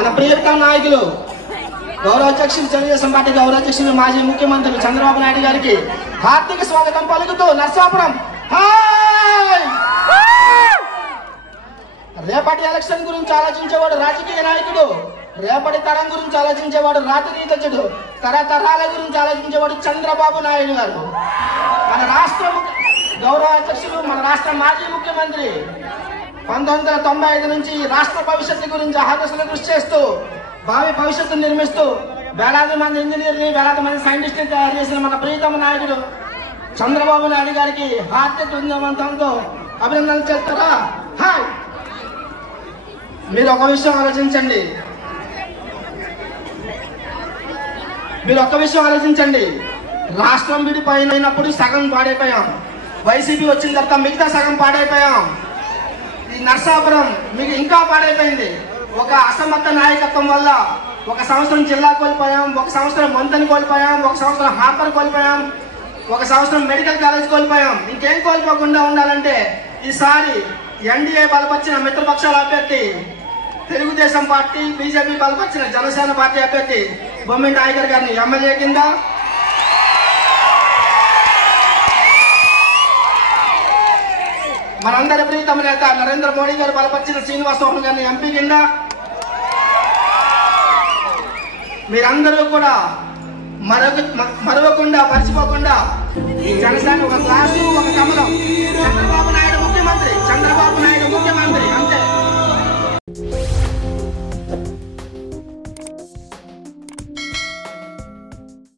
మన ప్రియతమ నాయకులు గౌరవ అధ్యక్షులు తెలుగుదేశం పార్టీ గౌరవ అధ్యక్షులు మాజీ ముఖ్యమంత్రి చంద్రబాబు నాయుడు గారికి హార్దిక స్వాగతం పలుకుతూ నర్సాపురం రేపటి ఎలక్షన్ గురించి ఆలోచించేవాడు రాజకీయ నాయకుడు, రేపటి తరం గురించి ఆలోచించేవాడు రాజనీతిజ్ఞుడు, తరతరాల గురించి ఆలోచించేవాడు చంద్రబాబు నాయుడు గారు. మన రాష్ట్ర గౌరవ అధ్యక్షులు, మన రాష్ట్ర మాజీ ముఖ్యమంత్రి 1995 నుంచి రాష్ట్ర భవిష్యత్తు గురించి అహర్నిశలు కృషి చేస్తూ భావి భవిష్యత్తును నిర్మిస్తూ వేలాది మంది ఇంజనీర్ని, వేలాది మంది సైంటిస్టుని తయారు చేసిన మన ప్రియతమ నాయకుడు చంద్రబాబు నాయుడు గారికి హార్దిక విజయవంతంతో అభినందనలు చేస్తారా? హాయ్. మీరు ఒక విషయం ఆలోచించండి, రాష్ట్రం విడిపోయినప్పుడు సగం పాడైపోయాం, వైసీపీ వచ్చిన తర్వాత మిగతా సగం పాడైపోయాం. ఈ నర్సాపురం మీకు ఇంకా పాడైపోయింది. ఒక అసమర్థ నాయకత్వం వల్ల 1 సంవత్సరం జిల్లా కోల్పోయాం, 1 సంవత్సరం మంత్రిని కోల్పోయాం, 1 సంవత్సరం హార్బర్ కోల్పోయాం, 1 సంవత్సరం మెడికల్ కాలేజ్ కోల్పోయాం. ఇంకేం కోల్పోకుండా ఉండాలంటే ఈసారి ఎన్డీఏ బలపరిచిన మిత్రపక్షాల అభ్యర్థి తెలుగుదేశం పార్టీ, బీజేపీ బలపరిచిన జనసేన పార్టీ అభ్యర్థి బొమ్మిడి నాయకర్ గారిని ఎమ్మెల్యే కింద, మనందరి ప్రీతమ నేత నరేంద్ర మోడీ గారు బలపరిచిన శ్రీనివాస్ చౌహాన్ గారిని ఎంపీ కింద మీరందరూ కూడా మరవకుండా మర్చిపోకుండా ఈ జనసేన ఒక క్లాసు, ఒక కమలం. చంద్రబాబు నాయుడు ముఖ్యమంత్రి